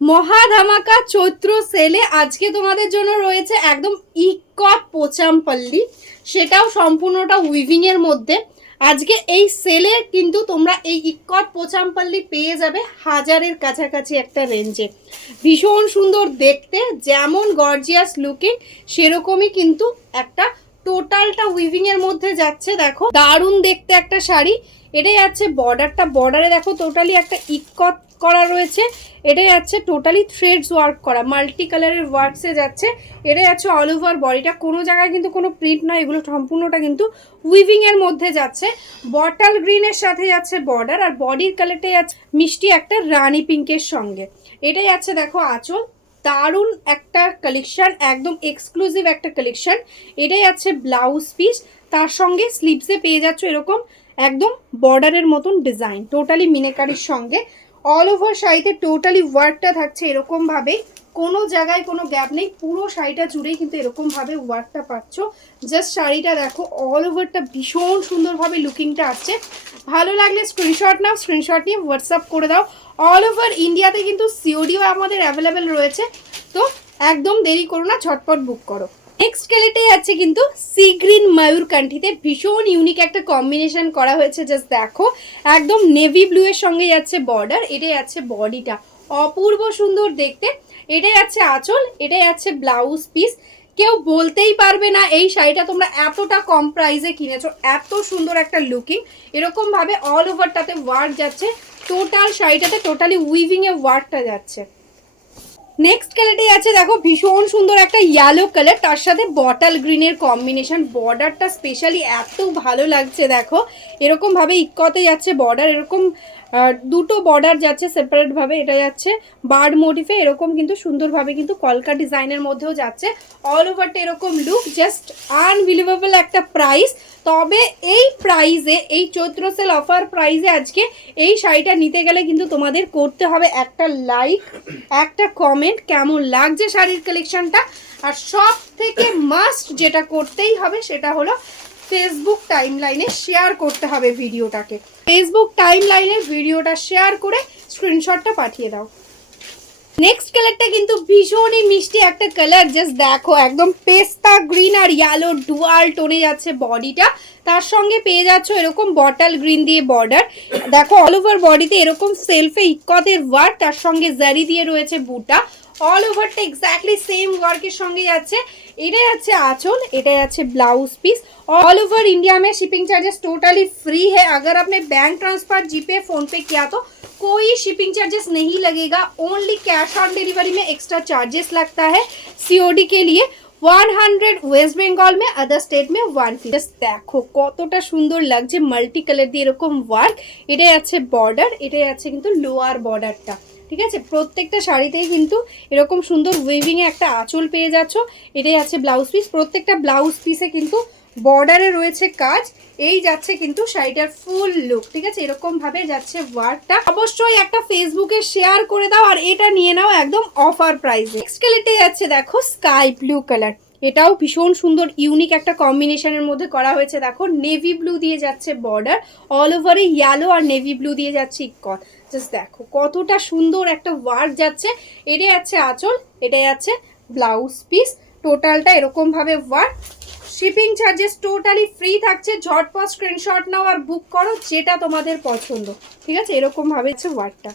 মহা ধামাকা চৈত্র সেলে আজকে তোমাদের জন্য রয়েছে একদম ইকট পোচামপল্লি, সেটাও সম্পূর্ণটা উইভিং এর মধ্যে। আজকে এই সেলে কিন্তু তোমরা এই ইকট পোচামপল্লি পেয়ে যাবে 1000-এর কাছাকাছি একটা রেঞ্জে। ভীষণ সুন্দর দেখতে, যেমন গর্জিয়াস লুকিং সেরকমই কিন্তু একটা টোটালটা উইভিং এর মধ্যে যাচ্ছে। দেখো দারুণ দেখতে একটা শাড়ি। এটাই যাচ্ছে বর্ডারটা, বর্ডারে দেখো টোটালি একটা ইকট করা রয়েছে। এটাই যাচ্ছে টোটালি থ্রেডস ওয়ার্ক করা, মাল্টি কালারের ওয়ার্কসে যাচ্ছে। এটাই যাচ্ছে অল ওভার বডিটা, কোনো জায়গায় কিন্তু কোনো প্রিন্ট নয়, এগুলো সম্পূর্ণটা কিন্তু উইভিং এর মধ্যে যাচ্ছে। বটল গ্রিনের সাথে যাচ্ছে বর্ডার, আর বডির কালারটা যাচ্ছে মিষ্টি একটা রানী পিঙ্কের সঙ্গে। এটাই যাচ্ছে দেখো আঁচল, দারুণ একটা কালেকশন, একদম এক্সক্লুসিভ একটা কালেকশন। এটাই যাচ্ছে ব্লাউজ পিস, তার সঙ্গে স্লিভসে পেয়ে যাচ্ছ এরকম একদম বর্ডারের মতন ডিজাইন, টোটালি মিনেকারির সঙ্গে। অল ওভার শাড়িতে টোটালি ওয়ার্কটা থাকছে এরকমভাবে, কোনো জায়গায় কোনো গ্যাপ নেই, পুরো শাড়িটা জুড়েই কিন্তু এরকমভাবে ওয়ার্কটা পাচ্ছ। জাস্ট শাড়িটা দেখো, অল ওভারটা ভীষণ সুন্দরভাবে লুকিংটা আসছে। ভালো লাগলে স্ক্রিনশট নাও, স্ক্রিনশট নিয়ে হোয়াটসঅ্যাপ করে দাও। অল ওভার ইন্ডিয়াতে কিন্তু সিওডিও আমাদের অ্যাভেলেবেল রয়েছে, তো একদম দেরি করো না, ঝটপট বুক করো। নেক্সট ক্যালেটে যাচ্ছে কিন্তু সি গ্রিন ময়ূরকান্ঠিতে, ভীষণ ইউনিক একটা কম্বিনেশন করা হয়েছে। জাস্ট দেখো, একদম নেভি ব্লু এর সঙ্গে যাচ্ছে বর্ডার, এটা যাচ্ছে বডিটা, অপূর্ব সুন্দর দেখতে। এটা যাচ্ছে আঁচল, এটা যাচ্ছে ব্লাউজ পিস। কেউ বলতেই পারবে না এই শাড়িটা তোমরা এতটা কম প্রাইসে কিনেছো। এত সুন্দর একটা লুকিং, এরকম ভাবে অল ওভারটাতে ওয়ার্ক যাচ্ছে, টোটাল শাড়িটাতে টোটালি উইভিং এ ওয়ার্কটা যাচ্ছে। নেক্সট কালারটি আছে দেখো, ভীষণ সুন্দর একটা ইয়েলো কালার, তার সাথে বটল গ্রিনের কম্বিনেশন। বর্ডারটা স্পেশালি এত ভালো লাগছে, দেখো এরকম ভাবে ইক্কতে যাচ্ছে বর্ডার, এরকম দুটো বর্ডার যাচ্ছে সেপারেট ভাবে। এটা যাচ্ছে বার্ড মোটিফে, এরকম কিন্তু সুন্দরভাবে কিন্তু কলকা ডিজাইনের মধ্যেও যাচ্ছে। অল ওভারটা এরকম লুক, জাস্ট আনবিলিভেবল একটা প্রাইস। তবে এই প্রাইসে, এই চৈত্র সেল অফার প্রাইসে আজকে এই শাড়িটা নিতে গেলে কিন্তু তোমাদের করতে হবে একটা লাইক, একটা কমেন্ট, কেমন লাগছে শাড়ির কালেকশনটা। আর সব থেকে মাস্ট যেটা করতেই হবে সেটা হলো ফেসবুক টাইমলাইনে শেয়ার করতে হবে ভিডিওটাকে। ফেসবুক টাইমলাইনে ভিডিওটা শেয়ার করে স্ক্রিনশটটা পাঠিয়ে দাও। নেক্সট কালারটা কিন্তু ভীষণই মিষ্টি একটা কালার, জাস্ট দেখো একদম পেস্তা গ্রিন আর ইয়েলো ডুয়াল টোনে যাচ্ছে বডিটা, তার সঙ্গে পেয়ে যাচ্ছ এরকম বটল গ্রিন দিয়ে বর্ডার। দেখো অল ওভার বডিতে এরকম সেলফে ইক্কতের ওয়ার্ক, তার সঙ্গে জারি দিয়ে রয়েছে বুটা। অল ওভারটা এক্স্যাক্টলি সেম ওয়ার্কের সঙ্গে যাচ্ছে। এটা যাচ্ছে आंचल, এটা যাচ্ছে blouse piece. All over India में शिपिंग चार्जेस टोटली फ्री है। अगर आपने बैंक ट्रांसफर, जीपे, फोन पे किया तो कोई शिपिंग चार्जेस नहीं लगेगा। ओनली कैश ऑन डिलीवरी में एक्स्ट्रा चार्जेस लगता है। सीओडी के लिए 100 वेस्ट बेंगल में, अदर स्टेट में 150। देखो কতটা সুন্দর লাগছে মাল্টি কালার দিয়ে এরকম ওয়ার্ক। এটা যাচ্ছে বর্ডার, এটা যাচ্ছে কিন্তু লোয়ার বর্ডারটা, ঠিক আছে। প্রত্যেকটা শাড়িতেই কিন্তু এরকম সুন্দর উইভিং এ একটা আঁচল পেয়ে যাচ্ছ। এটাই আছে ব্লাউজ পিস, প্রত্যেকটা ব্লাউজ পিসে কিন্তু বর্ডারে রয়েছে কাজ। এই যাচ্ছে কিন্তু শাড়িটার ফুল লুক, ঠিক আছে। এরকম ভাবে যাচ্ছে ওয়ার্কটা। অবশ্যই একটা ফেসবুকে শেয়ার করে দাও আর এটা নিয়ে নাও একদম অফার প্রাইসে। নেক্সট কালারটা যাচ্ছে দেখো স্কাই ব্লু কালার, এটাও ভীষণ সুন্দর ইউনিক একটা কম্বিনেশনের মধ্যে করা হয়েছে। দেখো নেভি ব্লু দিয়ে যাচ্ছে বর্ডার, অল ওভারে ইয়েলো আর নেভি ব্লু দিয়ে যাচ্ছে ইক্কত। জাস্ট দেখো কতটা সুন্দর একটা ওয়ার্ক যাচ্ছে। এটা যাচ্ছে আঁচল, এটা যাচ্ছে ব্লাউজ পিস, টোটালটা এরকম ভাবে work. Shipping charges totally free থাকছে। ঝটপট স্ক্রিনশট নাও আর বুক করো যেটা তোমাদের পছন্দ, ঠিক আছে। এরকম ভাবে হচ্ছে ওয়ার্কটা।